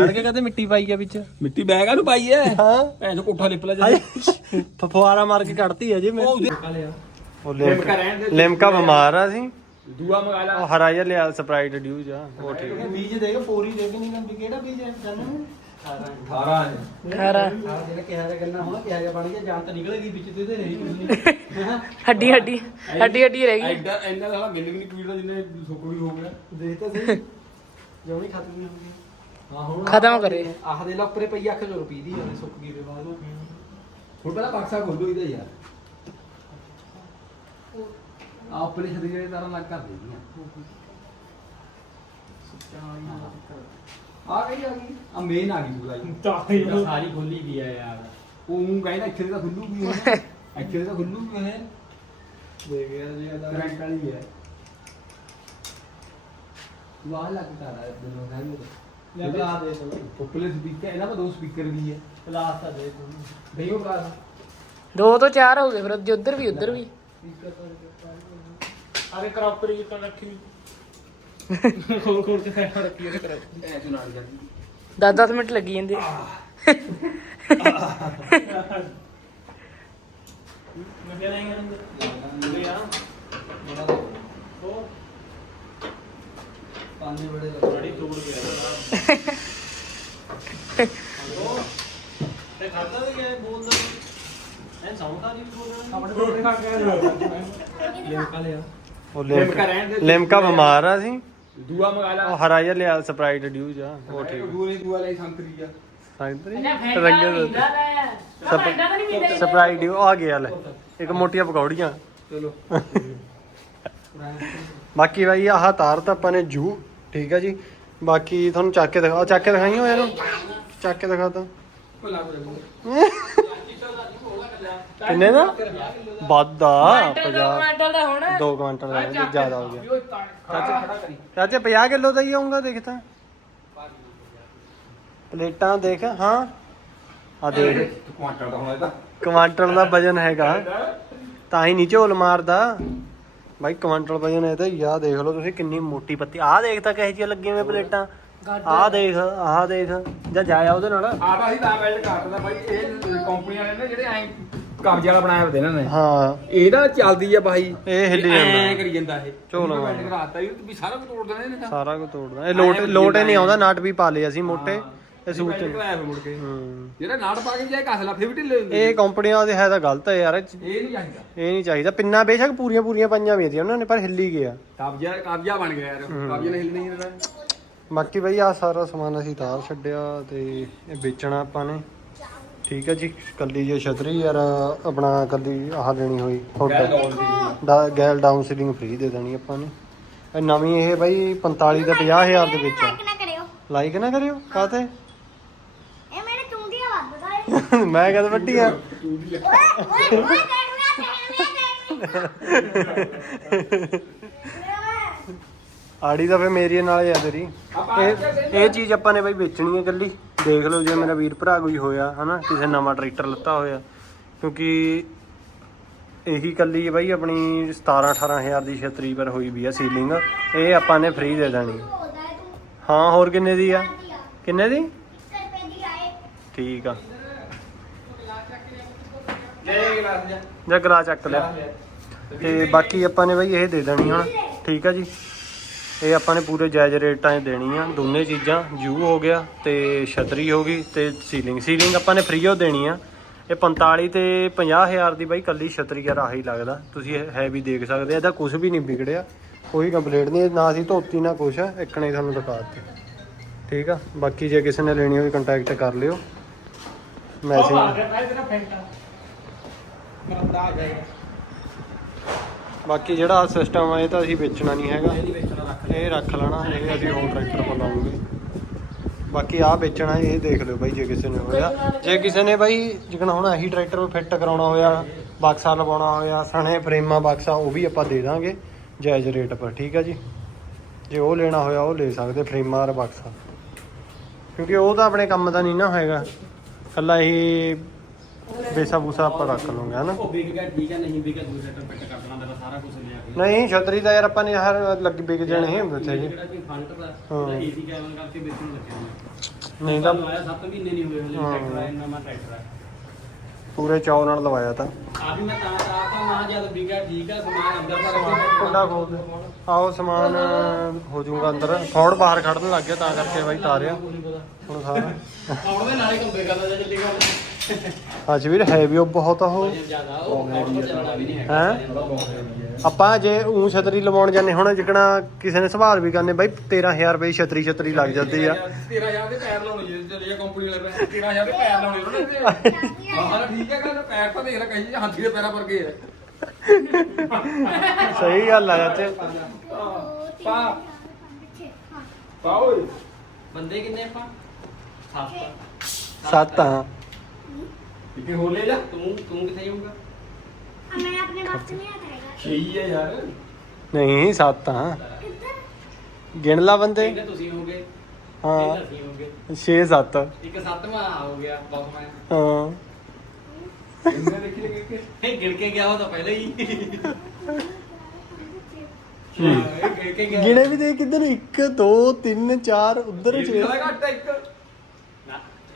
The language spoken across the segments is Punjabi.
ਛੱਡ ਕੇ ਕਹਿੰਦੇ ਮਿੱਟੀ ਪਾਈ ਆ ਵਿੱਚ। ਮਿੱਟੀ ਬੈਗ ਆ ਨੂੰ ਪਾਈ ਐ? ਹਾਂ। ਭੈਣ ਚੋ ਕੋਠਾ ਲਿਪ ਲਾ ਜਾ ਫਫਵਾਰਾ ਮਾਰ ਕੇ ਕੱਢਤੀ ਅਜੇ ਮੈਂ। ਉਹ ਉਹ ਲਿਮਕਾ ਰਹਿਣ ਦੇ। ਲਿਮਕਾ ਬਿਮਾਰ ਆ ਸੀ ਦੂਆ ਮੰਗਾ ਲਾ। ਉਹ ਹਰਾ ਜਿਹਾ ਲਿਆ ਸਪਰਾਈਟ ਡਿਊਜ ਆ ਉਹ ਠੀਕ ਬੀਜ ਦੇਖ ਪੂਰੀ ਦੇਖ ਨਹੀਂ ਨੰਬੀ ਕਿਹੜਾ ਬੀਜ ਹੈ? ਜਾਨੂੰ 18 ਹੈ। ਖਰਾ ਆ ਜਿਹੜਾ ਕਿਹਾ ਜਾ ਕਰਨਾ ਹੁਣ ਕਿਹਾ ਜਾ ਬਣ ਗਿਆ ਜਾਨ ਤਾਂ ਨਿਕਲੇਗੀ ਵਿੱਚ ਤੇ ਤੇ ਰਹੀ ਨਹੀਂ ਹੱਡੀ ਹੱਡੀ ਹੱਡੀ ਹੱਡੀ ਰਹਿ ਗਈ। ਐਡਾ ਇੰਨਾ ਸਾਲਾ ਗਿੱਲ ਵੀ ਨਹੀਂ ਪੀੜਦਾ ਜਿੰਨੇ ਸੁੱਕ ਵੀ ਹੋ ਗਿਆ ਦੇਖ ਤਾਂ ਸਹੀ। ਜਿਉਂ ਨਹੀਂ ਖਤਮ ਨਹੀਂ ਹੁੰਦੀ। ਹਾਂ ਹੁਣ ਖਤਮ ਕਰੇ। ਆਹ ਦੇ ਲਾ ਉੱਪਰੇ ਪਈ ਅੱਖ ਜੋ ਰੁਪਈ ਦੀ ਉਹਨੇ ਸੁੱਕ ਗਈ ਤੇ ਬਾਅਦ ਨੂੰ ਹੁਣ ਪਹਿਲਾਂ ਬਕਸਾ ਖੋਲੋ ਇਹਦਾ ਯਾਰ ਆ। ਉੱਪਰਲੇ ਛੱਡ ਜਿਹੜੇ ਤਾਰਾਂ ਲੱਗ ਕਰ ਦੇਗੀਆਂ ਆ ਗਈ ਆ ਗਈ ਆ ਮੇਨ ਆ ਗਈ ਪੂਰਾ ਜੀ। ਸਾਰੀ ਖੁੱਲੀ ਵੀ ਆ ਯਾਰ। ਉਹ ਨੂੰ ਕਹਿੰਦਾ ਇੱਥੇ ਤਾਂ ਖੁੱਲੂਗੀ ਇਹ। ਇੱਥੇ ਤਾਂ ਖੁੱਲੂਗੀ ਇਹ। ਦੇਖ ਯਾਰ ਜੀ ਇਹਦਾ ਕਰੰਟ ਵਾਲੀ ਹੈ ਵਾਹ ਲੱਗ ਕਰ ਰਹਾ ਹੈ ਦੋਨੋਂ ਨਾਲ ਲੈ ਬਲਾ ਦੇ ਤੋ ਉੱਪਰਲੇ ਸਪੀਕਰ ਇਹਨਾਂ ਦਾ ਦੋ ਸਪੀਕਰ ਵੀ ਹੈ। ਪਲਾਸ ਤਾਂ ਦੇ ਤੂੰ ਦਈਓ ਪਲਾਸ ਦੋ। ਤੋਂ ਚਾਰ ਹੋ ਗਏ ਫਿਰ ਜੇ ਉੱਧਰ ਵੀ ਉੱਧਰ ਵੀ। ਅਰੇ ਕਰਾਪਰੀ ਜਿੱਤਾਂ ਰੱਖੀ। ਖੋਲ ਖੋਲ ਕੇ ਸਾਈਡ ਰੱਖੀ ਉਹਨੇ ਕਰ ਐ ਨਾਲ ਜਾਂਦੀ। 10-10 ਮਿੰਟ ਲੱਗੀ ਜਾਂਦੇ। ਮੈਂ ਕਿਹਾ ਨਹੀਂ ਕਰੂੰਗਾ। ਯਾਰ ਉਹ ਪਾਣੀ ਬੜੇ ਲੱਗ ਬੜੀ ਤੋੜ ਗਿਆ ਤੇ ਖਾਦਾ ਵੀ ਗਿਆ ਬੋਲਦਾ ਐ ਸੌਂਦਾ ਨਹੀਂ ਬੋਲਦਾ ਆਪਣੇ ਕੋਲ ਖਾ ਕੇ ਲਿਮਕਾ ਲਿਆ ਉਹ ਲਿਮਕਾ ਰਹਿਣ ਦੇ। ਲਿਮਕਾ ਬਿਮਾਰ ਆ ਸੀ ਦੂਆ ਮੰਗਾ ਲਾ ਉਹ ਹਰਾ ਜਿਹਾ ਲਿਆ ਸਪਰਾਈਟ ਡਿਊਜ ਆ ਉਹ ਠੀਕ ਦੂਰੇ ਦੂਆ ਲਈ ਸੰਤਰੀ ਆ। ਸੰਤਰੀ ਰੰਗੇ ਫੈਂਟਾ ਸਪਰਾਈਟ ਡਿਊ ਆ ਗਿਆ ਲੈ। ਇੱਕ ਮੋਟੀਆਂ ਪਕੌੜੀਆਂ। ਚਲੋ। ਬਾਕੀ ਬਾਈ ਆਹ ਤਾਰ ਤਾਂ ਆਪਾਂ ਨੇ ਜੂ ਠੀਕ ਆ ਜੀ। ਬਾਕੀ ਤੁਹਾਨੂੰ ਚੱਕ ਕੇ ਦਿਖਾ ਚੱਕ ਕੇ ਦਿਖਾਈਓ ਇਹਨੂੰ? ਚੱਕ ਕੇ ਦਿਖਾ ਤਾ। ਕਿੰਨੇ ਦਾ? ਵਾਦਾ 50 ਕੁਆਂਟਲ ਦਾ ਹੋਣਾ। 2 ਕੁਇੰਟਲ ਦਾ ਜ਼ਿਆਦਾ ਹੋ ਗਿਆ। ਚਾਚਾ ਖੜਾ ਕਰੀ। ਚਾਚੇ 50 ਕਿਲੋ ਦਾ ਹੀ ਆਉਂਗਾ ਦੇਖ ਤਾਂ। ਪਲੇਟਾਂ ਦੇਖ ਹਾਂ। ਆ ਦੇਖ। ਕੁਆਂਟਲ ਦਾ ਹੋਣਾ ਇਹਦਾ ਕੁਆਂਟਲ ਦਾ ਵਜਨ ਹੈਗਾ। ਤਾਂ ਹੀ ਨੀਚੇ ਹੋਲ ਮਾਰਦਾ। ਬਾਈ ਕੁਆਂਟਲ ਵਜਨ ਹੈ ਤਾਂ ਯਾ ਦੇਖ ਲਓ ਤੁਸੀਂ ਕਿੰਨੀ ਮੋਟੀ ਪੱਤੀ। ਆਹ ਦੇਖ ਤਾਂ ਕਹੇ ਜੀ ਲੱਗੀਆਂ ਹੋਈਆਂ ਪਲੇਟਾਂ। ਆਹ ਦੇਖ ਆਹ ਦੇਖ। ਜਾਂ ਜਾਇਆ ਉਹਦੇ ਨਾਲ। ਆਟਾ ਹੀ ਤਾਂ ਵੈਲਡ ਕਰਦਾ ਬਾਈ ਇਹ ਕੰਪਨੀ ਵਾਲੇ ਨੇ ਜਿਹੜੇ ਐ ਕਬਜ਼ੇ ਵਾਲਾ ਬਣਾਇਆ ਹੋਇਆ ਇਹਨਾਂ ਨੇ। ਹਾਂ। ਇਹਦਾ ਚੱਲਦੀ ਆ ਬਾਈ। ਇਹ ਹਿੱਲੀ ਐ ਜਾਂਦਾ। ਕਰੀ ਜਾਂਦਾ ਇਹ। ਝੋਲਾ ਵੈਲਡ ਕਰਾਤਾ ਇਹ ਵੀ ਸਾਰਾ ਕੁਝ ਤੋੜ ਇਹਨੇ ਤਾਂ। ਸਾਰਾ ਕੁਝ ਤੋੜਦਾ ਇਹ ਲੋਟ ਲੋਟ ਨਹੀਂ ਆਉਂਦਾ ਨਾਟ ਵੀ ਪਾ ਲਏ ਅਸੀਂ ਮੋਟੇ। ਇਹ ਸੂਟ ਕਰਾਇਆ ਹੋਇਆ ਮੁੜ ਕੇ। ਹੂੰ। ਜਿਹੜਾ ਨਾੜ ਪਾ ਕੇ ਜਾਏ ਕਸ ਲਾ ਫਿਰ ਵੀ ਢਿੱਲੇ ਹੁੰਦੇ ਇਹ ਕੰਪਨੀਆਂ ਦੇ ਹੈ ਤਾਂ ਗਲਤ ਹੈ ਯਾਰ। ਇਹ ਚ- ਇਹ ਨਹੀਂ ਚਾਹੀਦਾ। ਇਹ ਨਹੀਂ ਚਾਹੀਦਾ। ਪਿੰਨਾ ਬੇਸ਼ੱਕ ਪੂਰੀਆਂ ਪੂਰੀਆਂ ਪੰਜਾਂ ਵੀ ਉਹਨਾਂ ਨੇ ਪਰ ਹਿੱਲੀ ਗਿਆ ਕਬਜ਼ਾ ਕਬਜ਼ਾ ਬਣ ਗਿਆ ਯਾਰ। ਕਬਜ਼ੇ ਨੇ ਹਿੱਲ ਨਹੀਂ ਇਹਦਾ। ਬਾਕੀ ਬਈ ਆ ਸਾਰਾ ਸਮਾਨ ਅਸੀਂ ਤਾਰ ਛੱਡਿਆ ਤੇ ਇਹ ਵੇਚਣਾ ਆਪਾਂ ਨੇ। ਠੀਕ ਹੈ ਜੀ। ਕੱਲੀ ਜੇ ਛਤਰੀ ਯਾਰ ਆਪਣਾ ਕੱਲੀ ਆਹ ਦੇਣੀ ਹੋਈ ਤੁਹਾਡਾ ਦਾ ਗੈਲ ਡਾਊਨ ਸੀਲਿੰਗ ਫ੍ਰੀ ਦੇ ਦੇਣੀ ਆਪਾਂ ਨੇ। ਇਹ ਨਵੀਂ ਇਹ ਬਈ 45 ਤੇ 50000 ਦੇ ਵਿੱਚ ਆ। ਨਾ ਕਰਿਓ। ਲਾਈਕ ਨਾ ਕਰਿਓ? ਕਾਤੇ ਇਹ ਮੇਰੇ ਚੁੰਡੀਆਂ ਵੱਧਦਾ ਏ ਮੈਂ ਕਦ ਵੱਡੀ ਆ। ਆੜੀ ਤਾਂ ਫੇ ਮੇਰੀ ਨਾਲ ਹੀ ਆ ਤੇਰੀ। ਇਹ ਇਹ ਚੀਜ਼ ਆਪਾਂ ਨੇ ਬਈ ਵੇਚਣੀ ਹੈ ਇਕੱਲੀ। ਦੇਖ ਲਓ ਜੇ ਮੇਰਾ ਵੀਰ ਭਰਾ ਕੋਈ ਹੋਇਆ, ਹਨਾ, ਕਿਸੇ ਨਵਾਂ ਟਰੈਕਟਰ ਲੱਤਾ ਹੋਇਆ। ਕਿਉਂਕਿ ਇਹੀ ਕੱਲੀ ਬਾਈ ਬਈ ਆਪਣੀ 17 18000 ਦੀ ਛਤਰੀ ਪਰ ਹੋਈ ਵੀ ਆ ਸੀਲਿੰਗ ਇਹ ਆਪਾਂ ਨੇ ਫ੍ਰੀ ਦੇ ਦੇਣੀ। ਹਾਂ, ਹੋਰ ਕਿੰਨੇ ਦੀ ਆ? ਕਿੰਨੇ ਦੀ? ਠੀਕ ਆ। ਜੇ ਗਲਾਸ ਜਾ ਜਾਂ ਗਲਾ ਚੱਕ ਲਿਆ। ਤੇ ਬਾਕੀ ਆਪਾਂ ਨੇ ਬਈ ਇਹ ਦੇ ਦੇਣੀ ਹੁਣ ਠੀਕ ਆ ਜੀ। ਇਹ ਆਪਾਂ ਨੇ ਪੂਰੇ ਜਾਇਜ਼ ਰੇਟਾਂ 'ਚ ਦੇਣੀ ਆ। ਦੋਨੇ ਚੀਜ਼ਾਂ ਜੂ ਹੋ ਗਿਆ ਤੇ ਛਤਰੀ ਹੋ ਗਈ ਤੇ ਸੀਲਿੰਗ। ਸੀਲਿੰਗ ਆਪਾਂ ਨੇ ਫ੍ਰੀ ਹੋ ਦੇਣੀ ਆ। ਇਹ 45 ਤੇ 50000 ਦੀ ਬਾਈ ਕੱਲੀ ਛਤਰੀ ਆ ਰਾਹੀ ਲੱਗਦਾ। ਤੁਸੀਂ ਇਹ ਹੈ ਵੀ ਦੇਖ ਸਕਦੇ ਆ। ਇਹਦਾ ਕੁਝ ਵੀ ਨਹੀਂ ਵਿਗੜਿਆ। ਕੋਈ ਕੰਪਲੇਂਟ ਨਹੀਂ। ਨਾ ਅਸੀਂ ਧੋਤੀ ਨਾ ਕੁਛ। ਇੱਕ ਨੇ ਤੁਹਾਨੂੰ ਦਿਖਾ ਦਿੱਤੀ। ਠੀਕ ਆ। ਬਾਕੀ ਜੇ ਕਿਸੇ ਨੇ ਲੈਣੀ ਹੋਵੇ ਕੰਟੈਕਟ ਕਰ ਲਿਓ। ਮੈਸੇਜ ਆ ਜਾਏਗਾ ਬਾਕੀ ਜਿਹੜਾ ਸਿਸਟਮ ਆ ਇਹ ਤਾਂ ਅਸੀਂ ਵੇਚਣਾ ਨਹੀਂ ਹੈਗਾ। ਇਹਦੀ ਵੇਚਣਾ ਰੱਖ ਇਹ ਰੱਖ ਲੈਣਾ ਇਹ ਅਸੀਂ ਹੋਰ ਟਰੈਕਟਰ ਲਾਉਂਗੇ ਬਾਕੀ ਆਹ ਵੇਚਣਾ ਇਹ ਦੇਖ ਲਿਓ ਬਾਈ ਜੇ ਕਿਸੇ ਨੇ ਹੋਇਆ। ਜੇ ਕਿਸੇ ਨੇ ਬਾਈ ਜਿਕਣਾ ਹੁਣ ਇਹੀ ਟਰੈਕਟਰ ਫਿੱਟ ਕਰਾਉਣਾ ਹੋਇਆ ਬਕਸਾ ਲਵਾਉਣਾ ਹੋਇਆ ਸਣੇ ਫਰੇਮਾਂ ਬਕਸਾ ਉਹ ਵੀ ਆਪਾਂ ਦੇ ਦਾਂਗੇ। ਜਾਇਜ਼ ਰੇਟ ਪਰ ਠੀਕ ਆ ਜੀ? ਜੇ ਉਹ ਲੈਣਾ ਹੋਇਆ ਉਹ ਲੈ ਸਕਦੇ ਫਰੇਮਾਂ ਔਰ ਬਕਸਾ। ਕਿਉਂਕਿ ਉਹ ਤਾਂ ਆਪਣੇ ਕੰਮ ਦਾ ਨਹੀਂ ਨਾ ਹੈਗਾ। ਕੱਲਾ ਇਹ ਬੇਸਾ ਬੂਸਾ ਆਪਾਂ ਰੱਖ ਲਵਾਂਗੇ ਹਨਾ? ਉਹ ਵਿਕ ਗਿਆ ਠੀਕ ਹੈ ਨਹੀਂ ਵਿਕਿਆ ਦੂਜੇ ਸੈਟਰ ਪਿੱਟ ਕਰ ਦੇਣਾ ਮੇਰਾ ਸਾਰਾ ਕੁਝ ਲਿਆ ਕੇ। ਨਹੀਂ ਛਤਰੀ ਦਾ ਯਾਰ ਆਪਾਂ ਨੇ ਹਰ ਲੱਗੀ ਵਿਕ ਜਾਣੇ ਉੱਥੇ ਜੀ। ਜਿਹੜਾ ਕੋਈ ਫੰਡ ਦਾ ਹਾਂ। ਏਸੀ ਕੈਬਨ ਕਰਕੇ ਵੇਚਣ ਲੱਗਿਆ ਨਹੀਂ ਤਾਂ ਆਇਆ 7 ਮਹੀਨੇ ਨਹੀਂ ਹੋਏ ਹਲੇ। ਟਰੈਕਟਰ ਆ ਇੰਨਾ ਮੈਂ ਟਰੈਕਟਰ ਆ ਪੂਰੇ ਚੌ ਨਾਲ ਲਵਾਇਆ ਤਾਂ। ਆ ਵੀ ਮੈਂ ਤਾਂ ਤਾਂ ਤਾਂ ਮਾਂ ਜਦ ਵਿਕਿਆ ਠੀਕ ਹੈ ਸਮਾਨ ਅੰਦਰ ਦਾ ਕੁੰਡਾ ਖੋਲ ਆਓ ਸਮਾਨ ਹੋ ਜਾਊਗਾ ਅੰਦਰ। ਫੌੜ ਬਾਹਰ ਕੱਢਣ ਲੱਗ ਗਿਆ ਤਾਂ ਕਰਕੇ ਬਾਈ ਤਾਰਿਆ। ਹੁਣ ਸਾਰਾ। ਆਉਣ ਦੇ ਨਾਲੇ ਕੰਬੇ ਕਰਦਾ ਜਾਂ ਕਰ ਅੱਜ ਵੀਰ ਹੈ ਵੀ ਉਹ ਬਹੁਤ ਉਹ। ਜ਼ਿਆਦਾ ਉਹ ਆਉਣ ਤੋਂ ਚੱਲਣਾ ਵੀ ਨਹੀਂ ਹੈਗਾ। ਹੈਂ? ਆਪਾਂ ਜੇ ਊਂ ਛਤਰੀ ਲਵਾਉਣ ਜਾਂਦੇ ਹੁਣ ਜਿਕਣਾ ਕਿਸੇ ਨੇ ਸਵਾਲ ਵੀ ਕਰਨੇ ਬਾਈ 13000 ਰੁਪਏ ਦੀ ਛਤਰੀ ਛਤਰੀ ਲੱਗ ਜਾਂਦੀ ਆ। 13000 ਦੇ ਪੈਰ ਲਾਉਣੇ ਜੇ ਜਿਹੜੇ ਕੰਪਨੀ ਵਾਲੇ ਪੈਰ 13000 ਦੇ ਪੈਰ ਲਾਉਣੇ ਉਹਨਾਂ ਹਾਂ ਠੀਕ ਹੈ ਗੱਲ ਪੈਰ ਤਾਂ ਦੇਖ ਲੈ ਕਹੀ ਹਾਥੀ ਦੇ ਪੈਰਾਂ ਵਰਗੇ ਆ। ਸਹੀ ਗੱਲ ਆ ਚਾਚੇ ਪਾ। ਪਾ ਓਏ। ਬੰਦੇ ਕਿੰਨੇ ਆਪਾਂ? ਸੱਤ। ਸੱਤ ਆ। ਇੱਕੇ ਹੋਰ ਲੈ ਜਾ ਤੂੰ ਤੂੰ ਕਿੱਥੇ ਜਾਊਗਾ मैं अपने बाप से नहीं आता है ਛੇਈ ਹੈ ਯਾਰ ਨਹੀਂ ਸੱਤ ਆ किधर ਗਿਣ ਲਾ ਬੰਦੇ ਤਿੰਨ ਤੁਸੀਂ ਹੋਗੇ ਹਾਂ ਤਿੰਨ ਅਸੀਂ ਹੋਗੇ 6 7 ਇੱਕ ਸੱਤਵਾਂ ਹੋ ਗਿਆ ਬਾਪ ਮੈਂ ਹਾਂ ਇਹਨੇ ਦੇਖੀ ਲੱਗੇ ਕਿ ਇਹ ਗਿਣ ਕੇ ਗਿਆ ਉਹ ਤਾਂ ਪਹਿਲਾਂ ਹੀ ਹਾਂ, ਇਹ ਗਿਣ ਕੇ ਗਿਆ ਗਿਣੇ ਵੀ ਦੇ ਕਿੱਧਰ 1 2 3 4 ਉਧਰ ਇਹ ਦਾ ਘੱਟ ਹੈ ਇੱਕ ਨਾ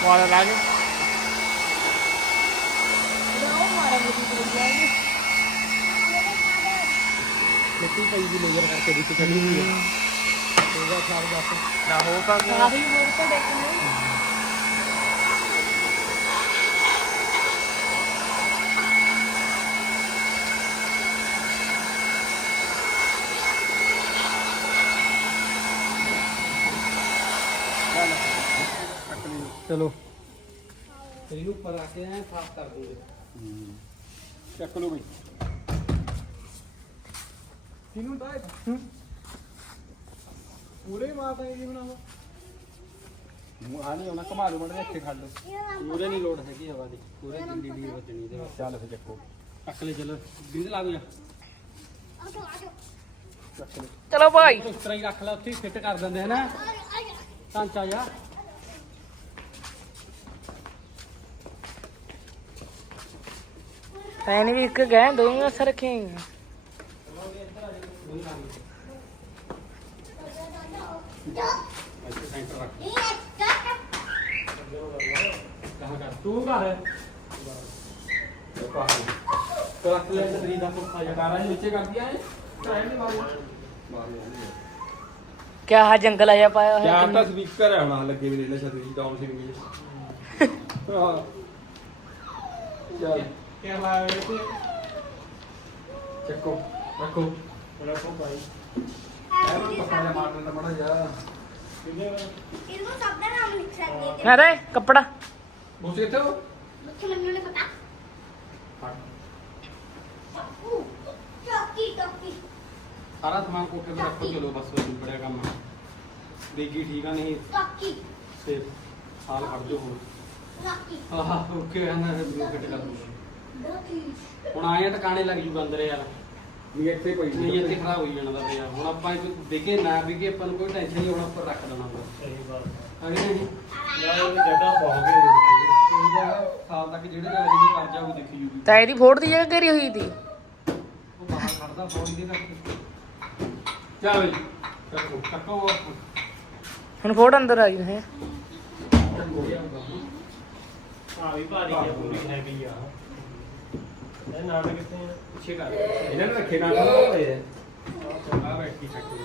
ਵਾਲਾ ਲਾ ਕੇ ਉਹ ਮਾਰਾ ਮੁੱਦੀ ਤੇ ਜਾਏਗੀ ਮਿੱਟੀ ਪਈ ਵੀ ਨਜ਼ਰ ਕਰਕੇ ਦਿੱਤੀ ਚੜੀ ਹੋਈ ਹੈ ਉਹਦਾ ਸਾਰ ਦੱਸ ਨਾ ਹੋ ਤਾਂ ਗਿਆ ਆਹੀ ਮੋੜ ਤੋਂ ਦੇਖਣਾ ਚਲੋ। ਇਹਨੂੰ ਉੱਪਰ ਰੱਖ ਕੇ ਐ ਸਾਫ਼ ਕਰ ਦੂੰਗੇ। ਚੱਕ ਲਓ ਬਈ। ਕਿਨੂੰ ਤਾਂ ਪੂਰੇ ਮਾਤਾ ਜੀ ਦੀ ਬਣਾਓ। ਉਹਨਾਂ ਘਮਾ ਲਓ ਮੜੇ ਇੱਥੇ ਖੜ ਪੂਰੇ ਨਹੀਂ ਲੋੜ ਹੈਗੀ ਹਵਾ ਦੀ। ਪੂਰੇ ਦਿੱਲੀ ਦੀ ਬਚਣੀ ਦੇ ਚੱਲ ਫੇ ਚੱਕੋ। ਚੱਕ ਲੈ ਚਲੋ। ਬਿੰਦ ਲਾ ਦੂੰਗਾ ਚੱਕ ਚਲੋ ਭਾਈ। ਇਸ ਹੀ ਰੱਖ ਲੈ ਉੱਥੇ ਫਿੱਟ ਕਰ ਦਿੰਦੇ ਹਨਾ। ਢਾਂਚਾ ਜਾ। ਪੈਨ ਵੀ ਇੱਕ ਗਏ ਦੋ ਹੀ ਅਸਰ ਰੱਖੇ ਇੱਥੇ ਸੈਂਟਰ ਰੱਖ ये चक ਕਹਾਂ ਕਰ ਤੂੰ ਕਰ ਤੋ ਰੱਖ ਲੈ ਛਤਰੀ ਦਾ ਪੁੱਖਾ ਜਾ ਕਾਰਾਂ ਦੇ ਨੀਚੇ ਕਰਦੀਆਂ ਐ ਟਾਈਮ ਨਹੀਂ ਮਾਰੀ ਕਿਆ ਆਹ ਜੰਗਲ ਆਇਆ ਪਾਇਆ ਹੋਇਆ ਕਿਆ ਤਾਂ ਸਪੀਕਰ ਹੈ ਹੁਣ ਲੱਗੇ ਵੀ ਲੈ ਲੈ ਛਤਰੀ ਡਾਊਨ ਸਿੰਘ ਵੀ ਹਾਂ ਚੱਲ ਕੀ ਲਾਇਆ ਤੇ ਚੱਕੋ ਰੱਖੋ ਰੱਖੋ ਭਾਈ ਐਵੇਂ ਪੱਕਾ ਜਿਹਾ ਮਾਰ ਦਿੰਦਾ ਮਾੜਾ ਜਿਹਾ इसको सबका नाम लिख सकते थे ਅਰੇ ਕੱਪੜਾ ਬੁੱਸ ਕਿੱਥੇ ਹੋ मुख्यमंत्री ने पता चक्कू चौकी चौकी ਸਾਰਾ ਸਮਾਨ ਕੋਠੇ ਤੇ ਰੱਖੋ ਚਲੋ ਬਸ ਉਹ ਬੜਿਆ ਕੰਮ ਦੇਗੀ ਠੀਕ ਆ ਨਹੀਂ चौकी ਤੇ ਸਾਲ ਖੜ ਜੋ ਹੁਣ चौकी ਆਹ ਓਕੇ ਨਾ ਮੈਨੂੰ ਫਿੱਟ ਕਰ ਦੂੰਗਾ चौकी ਹੁਣ ਆਏ ਟਿਕਾਣੇ ਲੱਗ ਜੂ ਅੰਦਰ ਯਾਰ ਵੀ ਇੱਥੇ ਕੋਈ ਨਹੀਂ ਇੱਥੇ ਖਰਾਬ ਹੋਈ ਜਾਣਾ ਦਾ ਯਾਰ ਹੁਣ ਆਪਾਂ ਇਹ ਦੇਖੇ ਨਾ ਵੀ ਕਿ ਆਪਾਂ ਨੂੰ ਕੋਈ ਟੈਨਸ਼ਨ ਨਹੀਂ ਹੁਣ ਉੱਪਰ ਰੱਖ ਦੇਣਾ ਸਹੀ ਗੱਲ ਅਗੇ ਨਹੀਂ? ਯਾਰ ਇਹ ਜਗ੍ਹਾ ਬਹੁਤ ਇਹਦਾ ਸਾਲ ਤੱਕ ਜਿਹੜੇ ਨਾਲ ਜੀ ਕਰ ਜਾਊ ਦੇਖੀ ਜੂਗੀ। ਤਾਂ ਇਹਦੀ ਫੋੜ ਦੀ ਜਗ੍ਹਾ ਕਰੀ ਹੋਈ ਸੀ? ਉਹ ਬਾਹਰ ਖੜਦਾ ਫੋਨ ਦੇ ਰੱਖ ਚੱਲ ਬਈ ਚੱਕੋ ਚੱਕੋ ਹੁਣ ਫੋੜ ਅੰਦਰ ਆ ਗਈ ਹੈ। ਆ ਵੀ ਭਾਰੀ ਹੈ ਪੂਰੀ ਹੈਵੀ ਆ। ਇਹ ਨਾਲ ਕਿੱਥੇ ਆ ਪਿੱਛੇ ਕਰ ਇਹਨਾਂ ਨੇ ਰੱਖੇ ਨਾ ਹੋਏ ਆ ਬੈਠੀ ਚੱਕੋ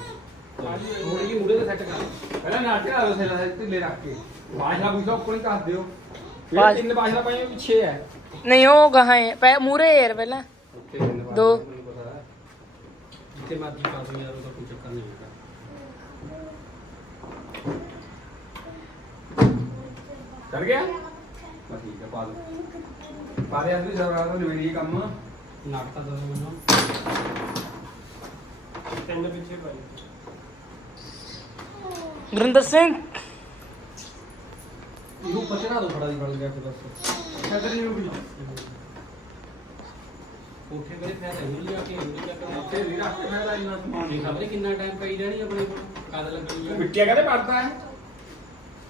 ਥੋੜੀ ਜਿਹੀ ਮੂਰੇ ਤੇ ਸੈੱਟ ਕਰ ਪਹਿਲਾਂ ਨਾਟਕ ਆ ਦੋ ਸੇਲਾ ਢਿੱਲੇ ਰੱਖ ਕੇ ਬਾਸ਼ਾ ਬੂਸ਼ਾ ਉੱਪਰ ਹੀ ਕੱਸ ਦਿਓ ਬਾਸ਼- ਫਿਰ ਤਿੰਨ ਬਾਸ਼ਾ ਪਾਈਆਂ ਪਿੱਛੇ ਹੈ ਨਹੀਂ ਉਹ ਗਾਹਾਂ ਹੈ ਪੈ ਮੂਰੇ ਯਾਰ ਪਹਿਲਾਂ ਉੱਥੇ ਇਹਨੇ ਬਾਅਦ ਦੋ। ਮੈਨੂੰ ਪਤਾ ਹੈ। ਜਿੱਥੇ ਮਰਜ਼ੀ ਪਾ ਦੋ ਯਾਰ ਉਹਦਾ ਕੋਈ ਚੱਕਰ ਨਹੀਂ ਹੈਗਾ ਸਰਕਾਰ ਦਾ ਨਵੇੜੀ ਕੰਮ। ਨਾਕਤਾ ਦੋ ਮੈਨੂੰ। ਤਿੰਨ ਪਿੱਛੇ ਪਾਈ ਗੁਰਿੰਦਰ ਸਿੰਘ। ਇਹਨੂੰ ਪਚਣਾ ਦੋ ਫੜਾ ਦੀ ਫੜ ਗਿਆ ਫਿਰ ਬਸ। ਛਤਰੀ ਨੂੰ ਵੀ ਉੱਥੇ ਮੇਰੇ ਫਾਇਦਾ ਨਹੀਂ ਲਿਆ ਕੇ ਨਹੀਂ ਚੱਕਰ ਉੱਥੇ ਨਹੀਂ ਰੱਖ ਕੇ ਫਾਇਦਾ ਇੰਨਾ ਸਮਾਨ ਨਹੀਂ ਖਬਰੇ ਕਿੰਨਾ ਟਾਈਮ ਪਈ ਰਹਿਣੀ ਆਪਣੇ ਕੋਲ? ਕਦ ਲੱਗਣੀ ਹੈ ਮਿੱਟੀਆਂ ਕਦੇ ਪੜਦਾ ਹੈ।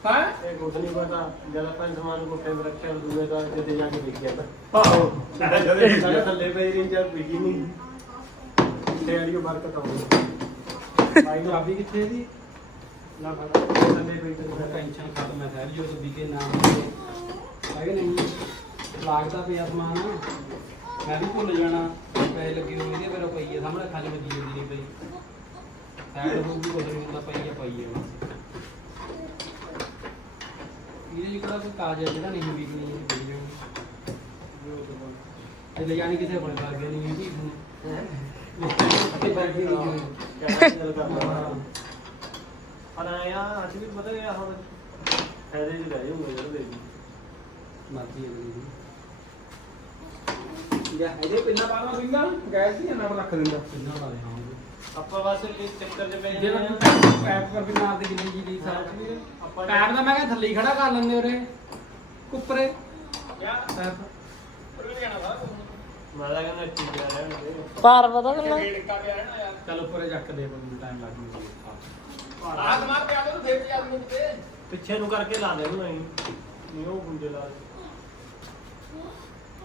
ਹਾਂ? ਇਹ ਕੁਝ ਨਹੀਂ ਪਤਾ ਜਦ ਆਪਾਂ ਸਮਾਨ ਕੋ ਫੇਵਰ ਰੱਖਿਆ ਦੂਏ ਦਾ ਕਿਤੇ ਜਾ ਕੇ ਵੇਖਿਆ ਤਾਂ। ਆਹੋ। ਸਾਡੇ ਥੱਲੇ ਪਈ ਰਹੀ ਜਦ ਵਿਕੀ ਨਹੀਂ। ਤੇ ਆੜੀਓ ਬਰਕਤ ਆਉਂਦੀ ਭਾਈ ਨੂੰ ਆਪੀ ਕਿੱਥੇ ਦੀ ਨਾ ਪਤਾ ਥੱਲੇ ਪਈ ਤੇ ਟੈਨਸ਼ਨ ਖਤਮ ਹੈ ਸਹਿਬ ਜੋ ਵੀ ਕੇ ਨਾਮ ਹੈ ਕਿ ਨਹੀਂ? ਲੱਗਦਾ ਪਿਆ ਸਮਾਨ। ਮੈਂ ਵੀ ਭੁੱਲ ਜਾਣਾ ਪੈਸੇ ਲੱਗੇ ਹੋਏ ਇਹਦੇ ਮੇਰਾ ਪਈ ਹੈ ਸਾਹਮਣੇ ਖਾਲੀ ਵੱਜੀ ਜਾਂਦੀ ਨਹੀਂ ਪਈ। ਸਾਈਡ ਹੋ ਗਈ ਕੁਝ ਨਹੀਂ ਹੁੰਦਾ ਪਈ ਹੈ ਪਈ ਹੈ ਬਸ ਇਹਦੇ ਜਿਹੜਾ ਕੋਈ ਕਾਜ ਹੈ ਜਿਹੜਾ ਨਹੀਂ ਵਿਕਣੀ ਇਹ ਵਿਕ ਜਾਊਗੀ ਇਹ ਲੈ ਜਾਣੀ ਕਿਸੇ ਬਣੇ ਲੱਗ ਗਿਆ ਨਹੀਂ ਨਹੀਂ ਪਰ ਆਇਆ ਅੱਜ ਵੀ ਪਤਾ ਹੈ ਹੁਣ। ਫਾਇਦੇ ਚ ਰਹਿ ਜਾਊਗਾ ਯਾਰ ਦੇ ਮਰਜ਼ੀ ਹੈ ਇਹਦੀ ਜਾਂ। ਇਹਦੇ ਪਿੰਨਾ ਪਾਣਾ ਸਿੰਘਾਂ ਗੈਸ ਹੀ ਨਾ ਰੱਖ ਦਿੰਦਾ। ਪਿੰਨਾ ਪਾ ਦੇ ਹਾਂ? ਆਪਾਂ ਬਸ ਇਸ ਚੱਕਰ ਪੈ ਜੇ ਜਾਂਦੇ ਮੈਂ ਆ ਪੈਪ ਕਰ ਵੀ ਮਾਰ ਦੇ ਕਿੰਨੀ ਜੀ ਦੀ ਸਾਲ ਆਪਾਂ ਪੈਪ ਦਾ ਮੈਂ ਕਿਹਾ ਥੱਲੇ ਹੀ ਖੜਾ ਕਰ ਲੈਂਦੇ ਉਰੇ। ਉੱਪਰੇ ਪੈਪ। ਮੈਂ ਤਾਂ ਕਹਿੰਦਾ ਠੀਕ ਆ ਰਹਿਣ ਦੇ ਭਾਰ ਪਤਾ ਕਿੰਨਾ ਚੱਲ ਉੱਪਰੇ ਚੱਕ ਦੇ ਕੋਈ ਟਾਈਮ ਲੱਗ ਜੂਗਾ। ਆਹ ਮਾਰ ਪਿਆ ਨੂੰ ਫੇਰ ਜਾ ਦੂੰਗੇ ਤੇ ਪਿੱਛੇ ਨੂੰ ਕਰਕੇ ਲਾ ਦੇ ਉਹਨੂੰ ਨਹੀਂ ਨਹੀਂ ਉਹ ਗੁੰਡੇ ਲਾ ਦੇ।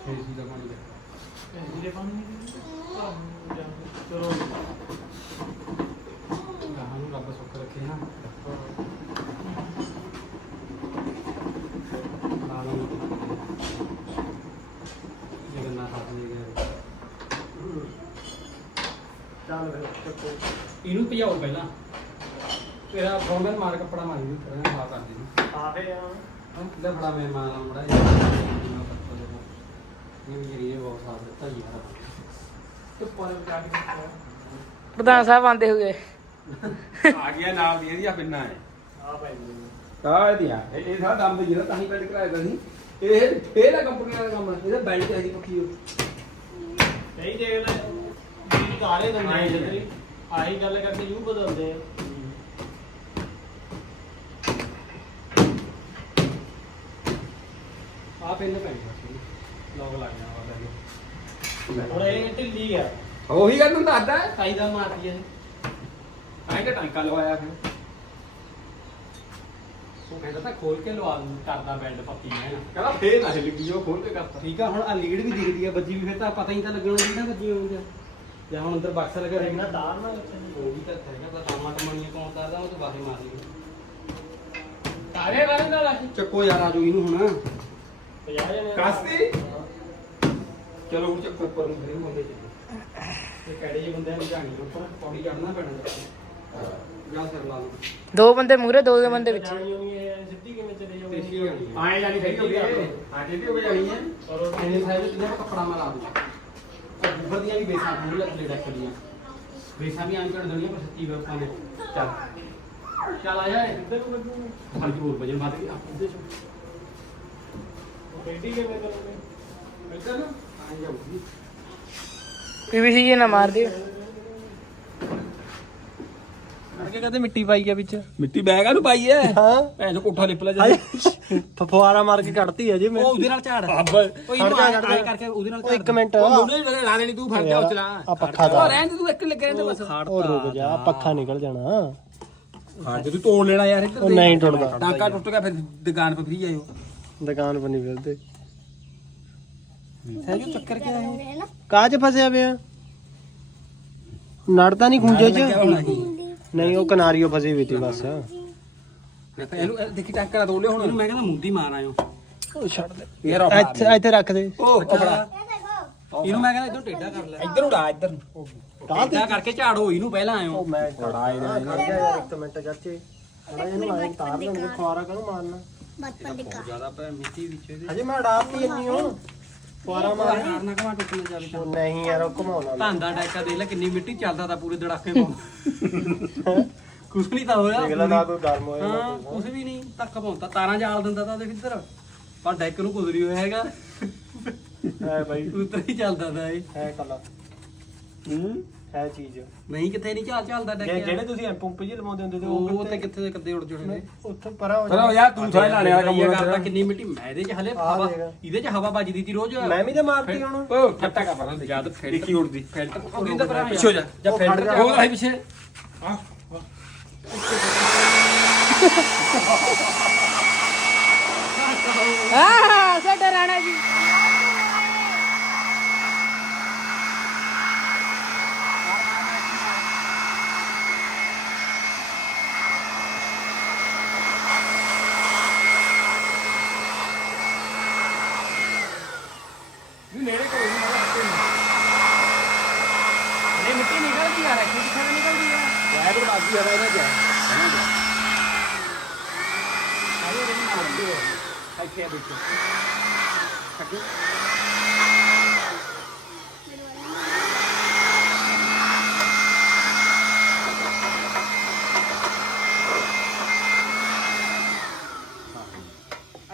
ਫੇਰ ਸੀ ਦਾ ਪਾਣੀ ਦੇ ਚਲੋ। ਚੱਕੋ ਇਹਨੂੰ ਭਜਾਓ ਪਹਿਲਾਂ। ਤੇਰਾ ਫੋਨ ਮਾਰ ਕੱਪੜਾ ਮਾਰੀ ਨੂੰ ਕਰਾਂ ਸਾਫ਼ ਕਰ ਦੇ। ਆਫੇ ਆ। ਲੈ ਬੜਾ ਮੈਂ ਮਾਰ ਲਾਂ ਬੜਾ ਇਹ ਵੀ ਜਿਹੜੀ ਇਹ ਬਹੁਤ ਸਾਫ਼ ਦਿੱਤਾ ਯਾਰ ਤੇ ਪਰ ਕਿਆ ਪ੍ਰਧਾਨ ਸਾਹਿਬ ਆਂਦੇ ਹੋਏ। ਆ ਗਿਆ ਨਾਲ ਦੀ ਇਹਦੀ ਆ ਪਿੰਨਾ ਹੈ ਆ ਪੈਂਦੇ ਆ ਇਹਦੀਆਂ। ਇਹ ਇਹ ਸਾਰਾ ਦਮ ਦੀ ਜਿਹੜਾ ਤਾਂ ਹੀ ਬੈਲਟ ਕਰਾਇਆ ਤਾ ਸੀ। ਇਹ ਫੇਰ ਆ ਕੰਪਨੀ ਦਾ ਕੰਮ। ਇਹਦਾ ਬੈਲਟ ਚਾਹੀਦੀ ਪੱਕੀ ਹੋ ਨਹੀਂ ਦੇਖ ਲੈ। ਜੀ ਕਾਲੇ ਦੰਦੇ ਆਹੀ ਹੈ। ਜਤਰੀ ਆਹੀ ਗੱਲ ਕਰਕੇ ਯੂ ਬਦਲਦੇ ਆ। ਆ ਪਿੰਨ ਪੈਣੀ ਬਸ ਲੋਕ ਲੱਗ ਜਾਣਾ ਵਾ ਹੁਣ ਇਹ ਢਿੱਲੀ ਆ। ਉਹੀ ਗੱਲ ਨੂੰ ਦੱਸਦਾ ਤਾਈ ਦਾ ਮਾਰਦੀ ਹੈ ਐਂ ਕਿ ਟਾਂਕਾ ਲਵਾਇਆ ਫਿਰ। ਉਹ ਕਹਿੰਦਾ ਤਾਂ ਖੋਲ ਕੇ ਲਵਾ ਦੂੰ ਕਰਦਾ ਬੈਲਟ ਪੱਕੀ ਕਹਿੰਦਾ ਫੇਰ ਨਾ ਹਿੱਲੀ ਉਹ ਖੋਲ ਕੇ ਕਰਤਾ। ਠੀਕ ਆ ਹੁਣ ਆ ਲੀਡ ਵੀ ਦਿਖਦੀ ਆ ਵੀ ਫਿਰ ਤਾਂ ਪਤਾ ਹੀ ਤਾਂ ਲੱਗਣਾ ਹੋਊਗੀ। ਜਾਂ ਹੁਣ ਅੰਦਰ ਬਕਸ ਲਗਾ ਇਹਨਾਂ ਤਾਰ ਨਾਲ ਉੱਥੇ ਉਹ ਵੀ ਤਾਂ ਹੈਗਾ ਤਾਂ ਟਾਮਾ ਟਮਣੀਆਂ ਕੌਣ ਕਰਦਾ ਉਹ ਤੋਂ ਬਾਹਰ ਮਾਰ ਲਈ ਤਾਰੇ ਵਾਲੇ ਨਾਲ ਆਹੀ ਚੱਕੋ ਯਾਰ ਆਜੋ ਇਹਨੂੰ ਹੁਣ। 50 ਜਣੇ ਕਾਸਤੀ? ਚਲੋ ਹੁਣ ਚੱਕੋ ਉੱਪਰ ਨੂੰ ਫਿਰ ਮੁੰਡੇ ਚੱਲੋ। ਇਹ ਕਿਹੜੇ ਜਿਹੇ ਬੰਦੇ ਨੂੰ ਜਾਣੀ ਉੱਪਰ ਪੌੜੀ ਚੜਨਾ ਪੈਣਾ ਜਾਂ ਸਿਰ ਲਾ ਲਓ। ਦੋ ਬੰਦੇ ਮੂਰੇ ਦੋ ਦੇ ਬੰਦੇ ਵਿੱਚ। ਜਾਣੀ ਹੋਣੀ ਹੈ ਸਿੱਧੀ ਕਿਵੇਂ ਚਲੇ ਜਾਊਗੀ? ਪੇਸ਼ੀ ਜਾਣੀ ਆਏ ਜਾਣੀ ਸਹੀ ਹੋ ਗਈ ਆ ਜਿਹੜੀ ਹੋ ਜਾਣੀ ਹੈ। ਔਰ ਐਨੇ ਸਾਈਡ ਤੇ ਕੱਪੜਾ ਮਾਰਾ ਦੂੰ ਉੱਪਰ ਦੀਆਂ ਵੀ ਬੇਸਾਂ ਥੋੜੀ ਲੱਗ ਲੈ ਰੱਖਦੀਆਂ ਬੇਸਾਂ ਵੀ ਆਂ ਚੜ ਦੇਣੀਆਂ ਪਰ ਸੱਤੀ ਵੇਪਾਂ ਨੇ ਚੱਲ ਚੱਲ ਆ ਜਾ ਇੱਧਰ ਨੂੰ ਲੱਗੂ ਹਲਕੀ ਹੋਰ ਵਜਨ ਵੱਧ ਗਿਆ ਉਹਦੇ ਚ ਉਹ ਬੇਟੀ ਕਿਵੇਂ ਕਰੋਗੇ ਇੱਧਰ ਨੂੰ ਆਂ ਜਾਊਗੀ ਪੀਵੀਸੀ ਜੇ ਨਾ ਮਾਰ ਦਿਓ ਅੱਗੇ ਕਦੇ ਮਿੱਟੀ ਪਾਈ ਆ ਵਿੱਚ। ਮਿੱਟੀ ਬੈਗ ਆ ਨੂੰ ਪਾਈ ਐ? ਹਾਂ। ਭੈਣ ਚੋ ਕੋਠਾ ਲਿਪ ਲੈ ਫਫਵਾਰਾ ਮਾਰ ਕੇ ਕੱਢਤੀ ਅਜੇ ਮੈਂ। ਉਹ ਉਹਦੇ ਨਾਲ ਝਾੜ। ਅੱਬ ਉਹ ਇਹਨੂੰ ਜਾ, ਆਏਂ- ਜਾ। ਕਰਕੇ ਉਹਦੇ ਨਾਲ ਇੱਕ ਮਿੰਟ। ਉਹ ਮੁੰਡੇ ਨੇ ਲਾ ਦੇਣੀ ਤੂੰ ਫੜ ਜਾ ਉਹ ਚਲਾ ਆ ਪੱਖਾ ਦਾ। ਉਹ ਰਹਿਣ ਦੇ ਤੂੰ ਇੱਕ ਲੱਗੇ ਰਹਿੰਦੇ ਬਸ। ਉਹ ਰੁਕ ਜਾ ਪੱਖਾ ਨਿਕਲ ਜਾਣਾ। ਫੜ ਜੇ ਤੂੰ ਤੋੜ ਲੈਣਾ ਯਾਰ ਇੱਧਰ ਉਹ। ਨਹੀਂ ਟੁੱਟਦਾ। ਟਾਂਕਾ ਟੁੱਟ ਗਿਆ ਫਿਰ ਦੁਕਾਨ 'ਤੇ ਫਰੀ ਆਇਓ। ਦੁਕਾਨ ਬੰਨੀ ਫਿਰਦੇ ਸਹਿਜੂ ਚੱਕਰ ਕਿਆ ਹੈ? ਕਾਜ ਫਸਿਆ ਪਿਆ? ਨੜਦਾ ਨਹੀਂ ਖੁੰਝੇ ਚ। ਨਹੀਂ ਉਹ ਕਨਾਰੀਓ ਫਸੀ ਵੀ ਤੀ ਬਸ। ਇਹਨੂੰ ਇਹ ਦੇਖੀ ਟਾਂਕਾ ਤੋੜ ਲਿਓ ਹੁਣ। ਇਹਨੂੰ ਮੈਂ ਕਹਿੰਦਾ ਮੁੰਦੀ ਮਾਰ ਆਇਓ। ਉਹ ਛੱਡ ਦੇ। ਯਾਰ ਇੱਥੇ ਇੱਥੇ ਰੱਖ ਦੇ। ਉਹ ਕਪੜਾ ਇਹ ਦੇਖੋ ਇਹਨੂੰ ਮੈਂ ਕਹਿੰਦਾ ਇੱਧਰ ਟੇਡਾ ਕਰ ਲੈ। ਇੱਧਰ ਉਡਾ ਇੱਧਰ। ਟੇਡਾ ਕਰਕੇ ਝਾੜੋ ਇਹਨੂੰ ਪਹਿਲਾਂ ਆਇਓ। ਮੈਂ ਬੜਾ ਇਹਦਾ ਖੜ ਜਾ ਯਾਰ ਇੱਕ ਮਿੰਟ ਚਾਚੇ। ਖੜਾ ਇਹਨੂੰ ਆਏ ਤਾਰ ਲੈਣ ਦੇ ਖੁਆਰਾ ਕਾਹਨੂੰ ਮਾਰਨਾ? ਬਚਪਨ ਦੀ ਕਹਾਣੀ ਜ਼ਿਆਦਾ ਪੈ ਮਿੱਟੀ ਵਿੱਚ ਇਹਦੇ ਹਜੇ ਮੈਂ ਅਡਾਪਤੀ ਇੰਨੀ ਹੁਣ। ਫੁਆਰਾ ਮਾਰ। ਹਾਰ ਨਾ ਘਮਾ ਟੁੱਟ ਨਾ ਜਾਵੇ ਤਾਂ ਉਹ ਨਹੀਂ ਯਾਰ ਉਹ ਘਮਾਉਣਾ ਧਾਂਦਾ ਡੈਕਾ ਦੇਖ ਲੈ ਕਿੰਨੀ ਮਿੱਟੀ ਚੱਲਦਾ ਤਾਂ ਪੂਰੇ ਦੜਾਕੇ ਪਾਉਂ ਕੁਛ ਨਹੀਂ ਤਾਂ ਹੋਇਆ। ਦੇਖ ਲੈ ਨਾ ਕੋਈ ਗਰਮ ਹੋਇਆ ਨਾ ਹਾਂ ਕੁਛ ਵੀ ਨਹੀਂ ਧੱਕ ਪਾਉਂਦਾ। ਤਾਰਾਂ ਜਾਲ ਦਿੰਦਾ ਤਾਂ ਦੇਖ ਇੱਧਰ। ਪਰ ਡੈਕ ਨੂੰ ਕੁਦਰੀ ਹੋਇਆ ਹੈਗਾ। ਹੈ ਬਾਈ। ਉੱਤਰ ਹੀ ਚੱਲਦਾ ਤਾਂ ਇਹ। ਹੈ ਕਲਾ। ਹੂੰ? ਹੈ ਚੀਜ਼। ਨਹੀਂ ਕਿਤੇ ਨਹੀਂ ਚਾਲ ਚੱਲਦਾ ਡੈਕ ਜੇ ਜਿਹੜੇ ਤੁਸੀਂ ਪੰਪ ਜੀ ਲਵਾਉਂਦੇ ਹੁੰਦੇ ਤੇ ਉਹ ਤੇ ਕਿੱਥੇ ਕਿੱਥੇ ਦੇ ਕੱਦੇ ਉੜ ਜੁੜੇ ਨੇ। ਉੱਥੇ ਪਰਾਂ ਹੋ ਪਰ ਉਹ ਯਾਰ ਤੂੰ ਸਾਰੇ ਲਾਣੇ ਵਾਲਾ ਕੰਮ ਹੋਣਾ ਕਰਦਾ ਕਿੰਨੀ ਮਿੱਟੀ ਮੈਂ ਇਹਦੇ ਚ ਹਲੇ ਆਹ ਹਵਾ ਦੇਖ। ਇਹਦੇ ਚ ਹਵਾ ਵੱਜਦੀ ਤੀ ਰੋਜ਼। ਮੈਂ ਵੀ ਤੇ ਮਾਰਤੀ ਹੁਣ। ਓ ਠੱਟਾ ਕਾ ਪਰਾਂ ਜਦ ਦੇਖੀ ਉੜਦੀ ਫਿਲਟਰ ਉਹ ਕਹਿੰਦਾ ਪਰ ਪਿੱਛੇ ਹੋ ਜਾ। ਜਾਂ ਉਹ ਖੜ ਫਿਲਟਰ ਜਾ। ਉਹ ਆਈ ਪਿੱਛੇ। ਆਹ ਸਾਡਾ ਰਾਣਾ ਜੀ ਵੀ ਨੇੜੇ ਕੋਈ ਨਹੀਂ ਮਾਰਾ ਇਹ ਮਿੱਟੀ ਨਿਕਲਦੀ ਆ ਰਹੀ ਕਿੱਥੇ ਤੋਂ ਨਿਕਲਦੀ ਆ ਯਾਰ ਇਹ ਬਾਕੀ ਆ ਰਿਹਾ ਜਾ ਆਏ ਰੇ ਨਾਲ ਲੱਗੇ ਇੱਥੇ ਆ ਦੇਖੋ।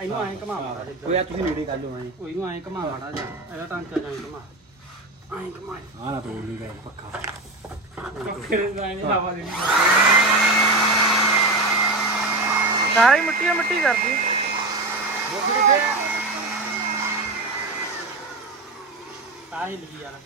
ਇਹਨੂੰ ਐਂ ਘਮਾ ਮਾੜਾ ਜਿਹਾ। ਓਏ ਆ ਤੁਸੀਂ ਨੇੜੇ ਕਰ ਲਓ ਐਂ। ਉਹ ਇਹਨੂੰ ਐਂ ਘਮਾ ਮਾੜਾ ਜਿਹਾ। ਇਹਦਾ ਟਾਂਕਾ ਜਾਂ ਘਮਾ। ਐਂ ਘਮਾ। ਆ ਨਾ ਤੋੜ ਨਹੀਂ ਗਏ ਪੱਖਾ ਫਿਰ ਐਂ ਹਵਾ ਦੇਣੀ। ਸਾਰੀ ਮਿੱਟੀ ਮਿੱਟੀ ਕਰਦੀ। ਤਾਂ ਹੀ ਲਿਖੀ ਯਾਰ